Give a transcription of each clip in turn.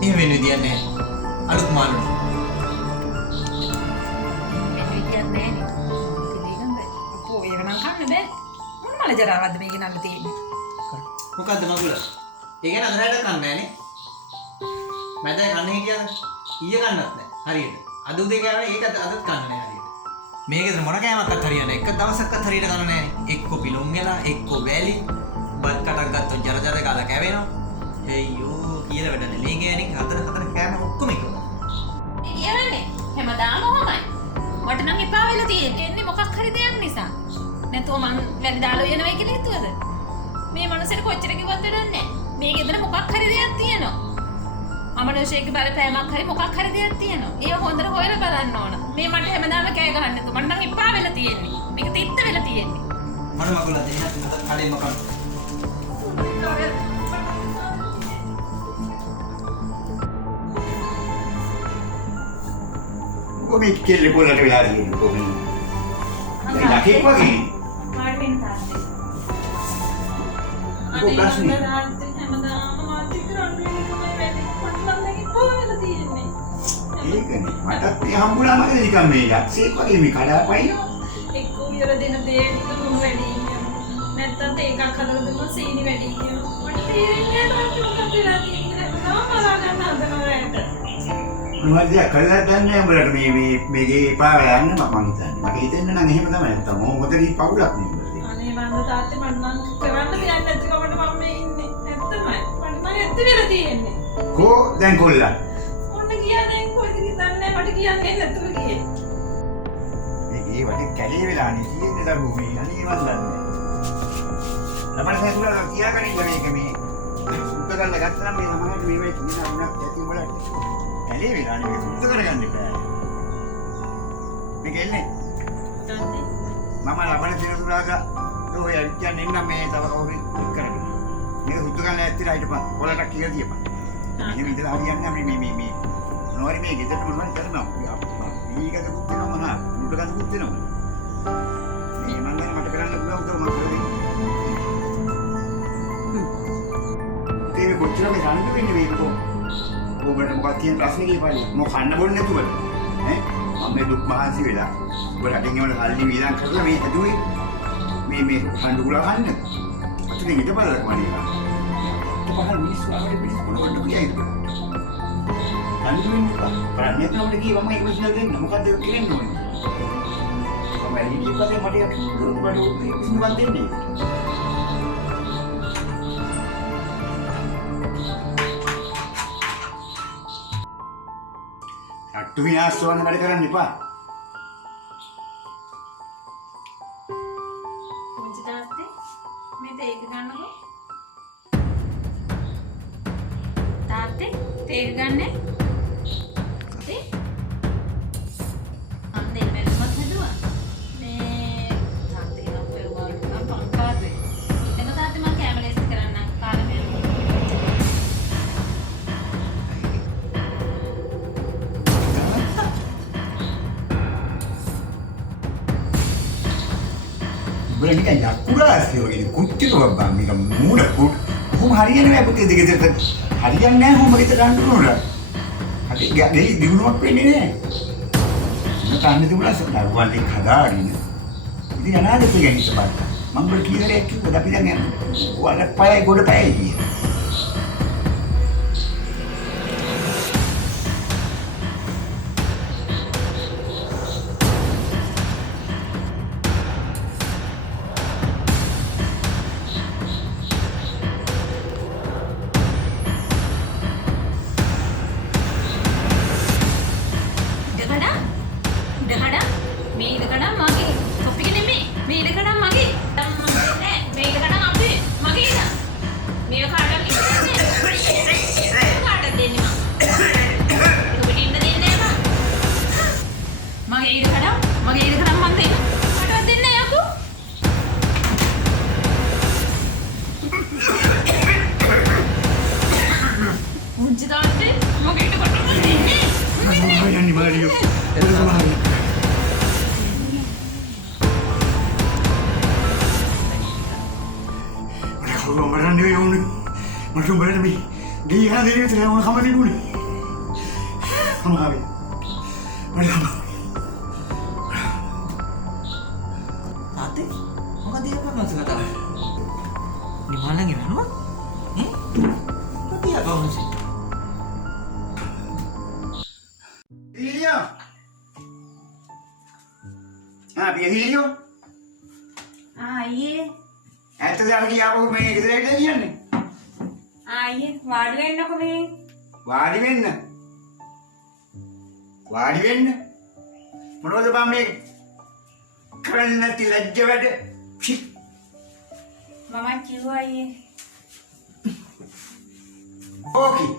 Ini menu dia nih, alut malu. Menu dia nih, ini kan deh. Oh, ya kan kan deh. Mana malah jarawat demi gini nanti ini. Bukan cuma gula. Ini kan ada kan nih. Mada kan nih kia, iya kan nanti. Hari ini. Adu deh kan ini kan adat kan nih hari ini. මේකද මොන කෑමක්වත් හරියන්නේ එක දවසක්වත් හරියට ගන්න නැහැ. එක්ක පිලුම් වෙලා එක්ක වැලි බත් කටක් ගත්තොත් ජර ජර ගාලා කැවෙනවා. අයියෝ කියලා වැඩ නැහැ. මේ ගෑණික හතර කෑම ඔක්කොම එක. කියන්නේ හැමදාම ඔහමයි. මට නම් එපා වෙලා තියෙන්නේ. එන්නේ මොකක් හරි දෙයක් නිසා. නැතුව මං වැලි දාලා යනවා කියලා හිතුවද? මේ මනුස්සයට කොච්චර කිව්වත් වැඩක් නැහැ. මේ ගෙදර මොකක් හරි දෙයක් තියෙනවා. අමනුෂ්‍යයෙක් බලපෑමක් හරි මොකක් හරි දෙයක් තියෙනවා. ඒක හොඳට හොයලා බලන්න ඕන. මේ මට හැමදාම කෑ ගහන්න නැතු. මට නම් එපා වෙලා තියෙන්නේ. මේක තිත්ත වෙලා තියෙන්නේ. මොන මගුලද එහෙනම් අද කඩේ මොකක්ද? කොහේ කෙල්ල පොළට වෙලා තියෙන්නේ කොහේ? යකෙක් වගේ. මාර්ටින් තාත්තේ. ඔබ ප්‍රශ්නේ. හැමදාම මාර්ටින් කරන්නේ මට නම් එපා වෙලා තියෙන්නේ. ඒකනේ මටත් මේ හම්බුනාම නිකන් මේ යක්ෂයෙක් වගේ මේ කඩාපයින් එක්ක උයර දෙන දේ දුන්නු වැඩි නැත්තම් ඒකක් හදලා දුන්නොත් සීනි වැඩි කියනවා මට තේරෙන්නේ නැහැ මොකක්ද වෙලා තියෙන්නේ නම බලාගන්න හදනවට මොනවද කළා දන්නේ උඹලට මේකේ එපා යන්න මම හිතන්නේ මට හිතෙන්නේ නම් එහෙම තමයි නැත්තම් මොකටද පවුලක් නේ අනේ මන්ද තාත්තේ මට නම් කරන්න දෙයක් නැතිකමට මම මේ ඉන්නේ නැත්තමයි මට නම් ඇත්ත වෙලා තියෙන්නේ කෝ දැන් කොල්ලා ඔන්න කියන්නේ කොයිද හිතන්නේ මට කියන්නේ නැතුව ගියේ මේ වගේ කැලේ වෙලානේ තියෙන්නේ දරුවෝ මේ අනේ මන් දන්නේ ළමයි සතුරා කියාගන්න ඉන්න මේක මේ සුද්ධ කරලා ගත්තා නම් මේ සමහරවිට මේ වෙයි කියන අරුණක් ඇති උඹලට කැලේ වෙලානේ මේක සුද්ධ කරගන්න බෑ මේක එන්නේ දන්නේ මම ලබන දිනතුරාගා ඔය කියන්නේ නම් මේ තව කවුරු කරගෙන මේක සුද්ධ කරලා ඇත්තට හිටපන් කොලට කියලා තියපන් එහෙම ඉඳලා හරියන්නේ මේ මොනවාරි මේ ගෙදරට මොනවද කරනවා ඊගද කුත් වෙනවා මහා මුඩ ගන්න කුත් වෙනවා මේ මම දැන් මට කරන්න පුළුවන් උදව් මම කරන්නේ ඒ කොච්චර මේ රණ්ඩු වෙන්නේ මේක ඔබට මොකක්ද තියෙන ප්‍රශ්නේ කියපල්ලා මොකක් කන්න බොන්නේ නැතුවද ඈ මම මේ දුක් මහන්සි වෙලා ඔබ රටින් එවන කල්ලි වීදම් කරලා මේ හදුවේ මේ හඬු කුලා කන්න අතේ ඊට බලලා කවන්නේ පහළ මිනිස්සු ආවද මිනිස්සු මොනවද කියයිද අන්තිමට ප්‍රඥාත් අපිට කිව්වම ඒක විශ්ල දෙන්න මොකද්ද කියන්නේ ඕනේ මම ඊට පස්සේ මට බඩු විශ්ලවත් දෙන්නේ අට්ටු විනාශ වන්න වැඩ කරන්න එපා පුංචි තාත්තේ මේ තේක ගන්නකො තාත්තේ තේක ගන්නේ boleh ni kan yakurasi wage kutti ko bang ni kan muda kut hum hariyan me puti dige dige hariyan naha hum ගෙදර ගන්න උනොත් අපි ගෙයි දිනුවක් වෙන්නේ නැහැ මට අන්න තිබුණා සරුවන් ටික හදාගෙන ඉතින් අනාගතේ ගැන ඉස්සපත් මම බල කීරයක් කිව්වද අපි දැන් යන්නේ ඔයාලා පයයි ගොඩ පයයි කිය හරියෝ. එතන සමාවෙන්න. මට කවුරු මරන්නේ නෙවෙයි ඕනේ. මට උඹලට මේ දී හදිරිය විතර ඕන කම තිබුණේ. සමාවෙන්න. මට තාත්තේ මොකද ඒ අපමණස කතා කරන්නේ? නිමාලන් එනවා? මොකද ඒ අපමණස? Hilio. Hilio. අයියේ ඇත්තද අර කියාපු මේ ගෙදරට කියන්නේ? අයියේ වාඩි වෙන්නකො මේ. වාඩි වෙන්න. වාඩි වෙන්න. මොනවද බං මේ කරන්නේ නැති ලැජ්ජ වැඩ? මම කිව්වා අයියේ. ඕකේ.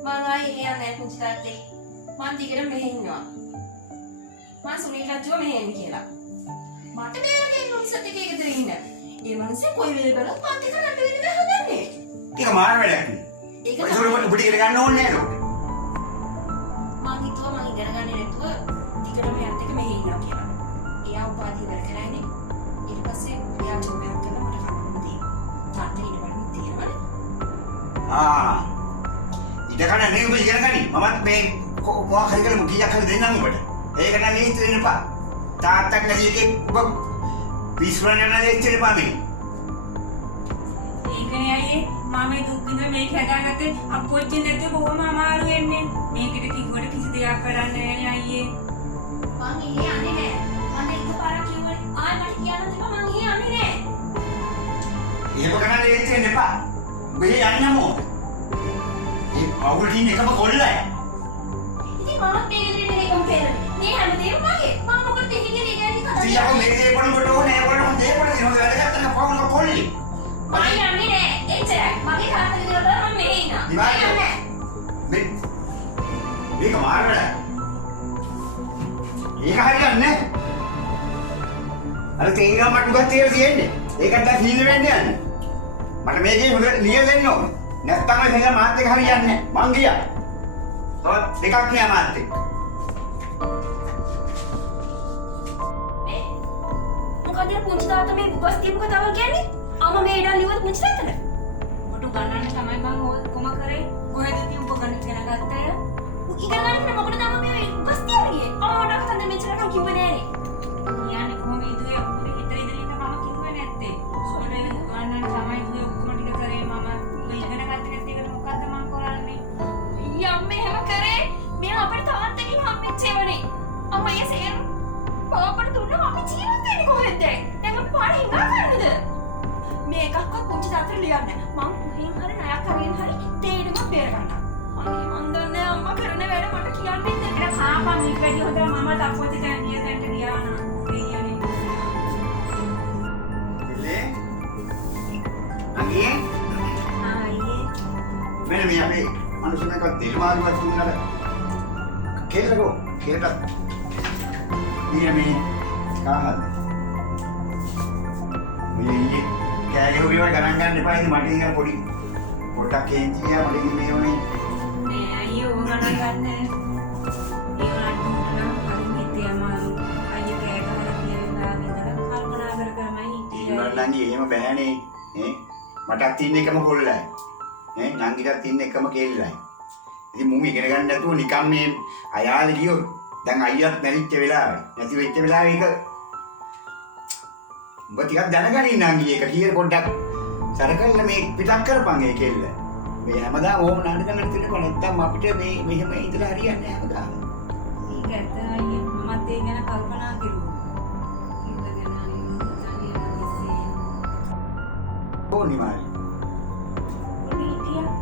මම අයියේ යන්නේ පුංචි තාත්තේ. මං දිගට මෙහෙ ඉන්නවා. මං සුනීල් රජුව මෙහෙ එන්නේ කියලා. මට බේරගෙන මොනිසත් එකේ ගෙදර ඉන්න. ඒ මිනිස්සේ කොයි වෙලේ බලත් මත් එක නඩ වෙන්න හදන්නේ. ඒක මාර වැඩක් නේ. ඒක ඒක උඹට ඉගෙන ගන්න ඕනේ නේද? මං හිතුවා මං ඉගෙන ගන්නේ නැතුව දිගට මෙයත් එක මෙහෙ ඉන්නවා කියලා. එයා උපාධිය ඉවර කරානේ. ඊට පස්සේ එයා ජොබ් එකක් කරලා මට කන්න දී. තාත්තේ ඊට වඩා තියෙනවනේ. ඉත කන නේ උඹ ඉගෙන ගනි. මමත් මේ මොකක් හරි කරමු කීයක් හරි දෙන්නම් උඹට. ඒක නම් නීති වෙන්න එපා. තාත්තක් නැති එකේ ඔබ පිස්සුවන යන ලෙච්චේ එපා මේ. ඒකනේ අයියේ මම මේ දුක් විඳ මේක හදාගත්තේ අප්පොච්චි නැතුව බොහොම අමාරු වෙන්නේ. මේකට කිව්වට කිසි දෙයක් කරන්නේ නැහැ අයියේ. මං ඊයේ යන්නේ නැහැ. මම එකපාරක් කිව්වනේ ආයෙ මට කියන්න තිබ්බා මං ඊයේ යන්නේ නැහැ. එහෙම කරන්න ලෙච්චේ වෙන්න එපා. උඹ යන්නම ඕන. ඒ අවුලින් එකම කොල්ලයි. ඉතින් මමත් මේ ගෙදරින් එකම පෙරන්නේ. මේ හැමදේම මගේ. මම මොකද එහෙගෙන ඉගෙන කතා තියකෝ මේ දේ පොඩ ඕනේ ඒකට දේ පොඩ දිනවල වැඩ ගන්න කොහොමද කොල්ලි. මම යන්නේ නැහැ. එච්චරයි. මගේ තාත්තගේ දොරට මම මෙහෙ ඉන්නවා. මම යන්නේ නැහැ. මේක මාර වැඩ. ඒක හරියන්නේ නැහැ. අර තේරෙනවා මට උගත් තේරෙ තියෙන්නේ. ඒකට දැන් හීන වෙන්නේ යන්නේ. මට මේකේ හොඳ ලියලා දෙන්න ඕනේ. නැත්තම් මම මාත් එක හරියන්නේ නැහැ. මං ගියා. තවත් දෙකක් නෑ මාත් එක්ක. මොකද පුංචි තාත්තා මේ බස් කියපු කතාව කියන්නේ? අම්මා මේ ඉඩම් ලිව්වද පුංචි තාත්තට? මට ගන්නන්න තමයි මම කොම කරේ. කොහෙද ඉතින් උඹ ගන්න ඉගෙන ගත්තේ? ඉගෙන ගන්න මොකටද අම්මා මේ බස් තියන්නේ ගියේ? අම්මා මට කතන්දර මෙච්චරකම් කිව්වේ නෑනේ. කියන්නේ කොහොමද ඉදුවේ අපේ හිතේ ඉඳන් ඉන්න මම කිව්වේ නැත්තේ. සෝලේ ගන්නන්න තමයි ඉදුවේ ඔක්කොම ටික කරේ මම. ඉගෙන ගත්ත එකත් එකට මොකද්ද මම කරන්නේ? යම්මේ හැම කරේ මේ අපේ තාත්තගෙන් හම්බෙච්චේවනේ. අම්මා ඒ සේර පාපට දුන්නා අපි ජීවත් වෙන්නේ කොහෙද? දැන් අපි පාර හිඟා කරන්නද? මේ එකක්වත් පුංචි තාත්තට ලියන්නේ. මම කොහෙන් හරි ණයක් අරගෙන හරි තේරෙම බේර ගන්නවා. අනේ මන් දන්නේ අම්මා කරන වැඩ මට කියන්න දෙන්න. ඒක කාපන් ඊට වැඩි හොඳ මම තප්පොච්චි දැන් නියතෙන්ට ලියනවා. දෙයියනේ. ඉල්ලේ. අගේ ආයේ මෙන්න මේ අපේ මනුස්සයෙක් තෙල් මාරුවක් දුන්නාට කේලකෝ කේලට මේ කාහද මේ කෑගේ උරියව ගණන් ගන්න එපා ඉතින් මට ඉතින් පොඩි පොඩ්ඩක් කේන්තියා මට ඉතින් මේ වනේ මේ අයියෝ ඕම ගණන් ගන්න. ඒ වුණාට නම් අර මිත්‍ය අමාරු අයිය කෑ ගහලා කියලා ඉඳලා කල්පනා කර කරමයි හිටියේ. නංගි එහෙම බෑනේ ඈ මටත් තින්න එකම කොල්ලයි ඈ නංගිටත් තින්න එකම කෙල්ලයි. ඉතින් මුම ඉගෙන ගන්න නැතුව නිකන් මේ අයාලේ ගියොත් දැන් අයියත් නැරිච්ච වෙලාවේ නැති වෙච්ච වෙලාවේ ඒක උඹ ටිකක් දැනගනින් නංගි ඒක කීර පොඩ්ඩක් සරකල්ලා මේ පිටක් කරපන් ඒ කෙල්ල. මේ හැමදාම ඕම නාඩගමකට තිනකො නැත්තම් අපිට මේ මෙහෙම ඉඳලා හරියන්නේ නැහැ හැමදාම. ඒක ඇත්ත අයියේ මමත් ඒ ගැන කල්පනා කරුවා. ඉඳගෙන අනිවාර්යයෙන්ම ඉස්සේ. ඕනි මායි. පොඩි හිටියා.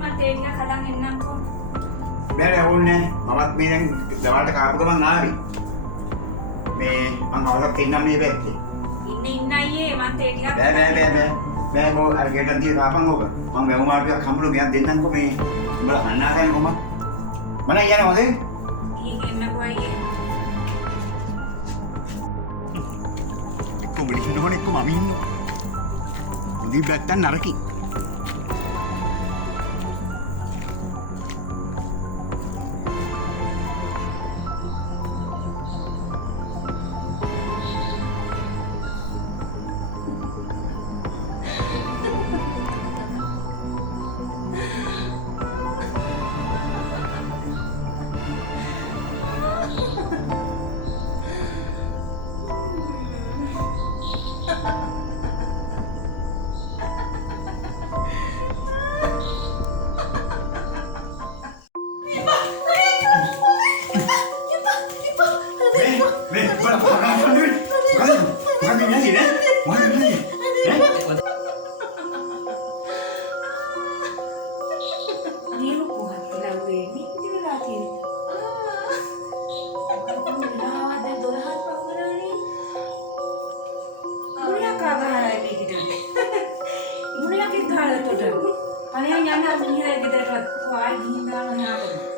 මට ඒ ටික හදන් එන්නම්කෝ. බෑ ඕනේ මමත් මේ දැන් දවල්ට කාපු ගමන් ආවි. මේ මම අවුලක් ඉන්නම් මේ පැත්තේ. ඉන්න අයියේ මට ඒ ටික බෑ මෝ අර ගෙටන් තිය කාපන් ඕක. මම වැව් මාර්ගයක් හම්බුන ගියක් දෙන්නම්කෝ මේ උඹලා හන්නාසයි කොහම. මම යන්නේ හොඳේ. ඊ ගෙන්නකෝ අයියේ. කොඹලි ඉන්නවනේ කො මම ඉන්නවා. ඉතින් බැත්තන් නරකි. හිටිටන්නේ. ඉමුණයක් ගහලතොට. පණියන් යන්න මිනිහා ගෙදරට ආයි ගිහින් දාන යාට.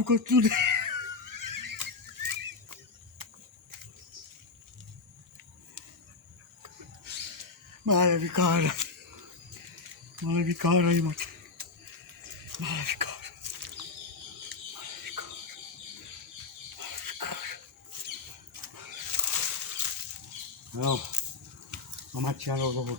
මොකක්ද උනේ? මාල විකාරයි මට. මාල විකාර. මම චාලෝ